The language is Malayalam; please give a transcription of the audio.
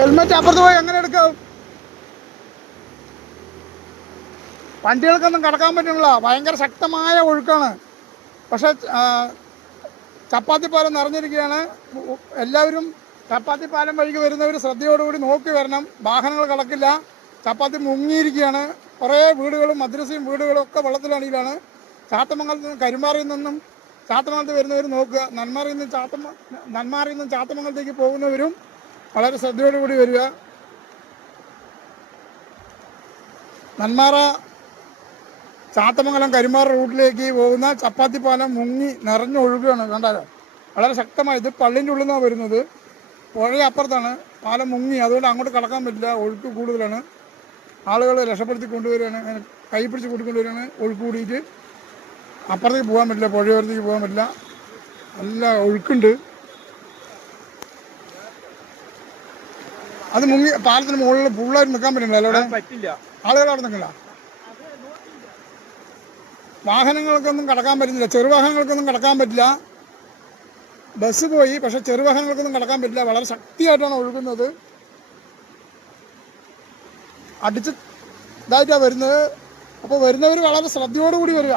ഹെൽമെറ്റ് അപ്പുറത്ത് പോയി എങ്ങനെ എടുക്കും? വണ്ടികൾക്കൊന്നും കടക്കാൻ പറ്റുന്നില്ല, ഭയങ്കര ശക്തമായ ഒഴുക്കാണ്. പക്ഷെ ചപ്പാത്തി പാലം നിറഞ്ഞിരിക്കുകയാണ്. എല്ലാവരും ചപ്പാത്തി പാലം വഴിക്ക് വരുന്നവർ ശ്രദ്ധയോടുകൂടി നോക്കി വരണം. വാഹനങ്ങൾ കടക്കില്ല. ചപ്പാത്തി മുങ്ങിയിരിക്കുകയാണ്. കുറേ വീടുകളും മദ്രസയും വീടുകളും ഒക്കെ വെള്ളത്തിലടിയിലാണ്. ചാത്തമംഗലത്ത് നിന്നും കരുമാറിയിൽ നിന്നും ചാത്തമംഗലത്ത് വരുന്നവർ നോക്കുക. നന്മാറിൽ നിന്നും ചാത്തമംഗലത്തേക്ക് പോകുന്നവരും വളരെ ശ്രദ്ധയോടുകൂടി വരിക. നന്മാറ ചാത്തമംഗലം കരുമാറ റൂട്ടിലേക്ക് പോകുന്ന ചപ്പാത്തി പാലം മുങ്ങി നിറഞ്ഞൊഴുകുകയാണ്. കണ്ടാലോ, വളരെ ശക്തമായി. ഇത് പള്ളിൻ്റെ ഉള്ളിൽ നിന്നാണ് വരുന്നത്. പുഴ അപ്പുറത്താണ്. പാലം മുങ്ങി, അതുകൊണ്ട് അങ്ങോട്ട് കടക്കാൻ പറ്റില്ല. ഒഴുക്ക് കൂടുതലാണ്. ആളുകൾ രക്ഷപ്പെടുത്തി കൊണ്ടുവരികയാണ്, കൈ പിടിച്ച് കൂട്ടിക്കൊണ്ടുവരികയാണ്. ഒഴുക്ക് കൂടിയിട്ട് അപ്പുറത്തേക്ക് പോകാൻ പറ്റില്ല, പുഴയോരത്തേക്ക് പോകാൻ പറ്റില്ല. നല്ല ഒഴുക്കുണ്ട്. അത് മുങ്ങി പാലത്തിന് മുകളിൽ ഫുള്ളായിട്ട് നിൽക്കാൻ പറ്റില്ല. അവിടെ പറ്റില്ല, ആളുകൾ അവിടെ നിൽക്കില്ല. വാഹനങ്ങൾക്കൊന്നും കടക്കാൻ പറ്റുന്നില്ല. ചെറുവാഹനങ്ങൾക്കൊന്നും കടക്കാൻ പറ്റില്ല. ബസ് പോയി, പക്ഷെ ചെറുവാഹനങ്ങൾക്കൊന്നും കടക്കാൻ പറ്റില്ല. വളരെ ശക്തിയായിട്ടാണ് ഒഴുകുന്നത്. അടിച്ച് ഇതായിട്ടാണ് വരുന്നത്. അപ്പോൾ വരുന്നവർ വളരെ ശ്രദ്ധയോടുകൂടി വരിക.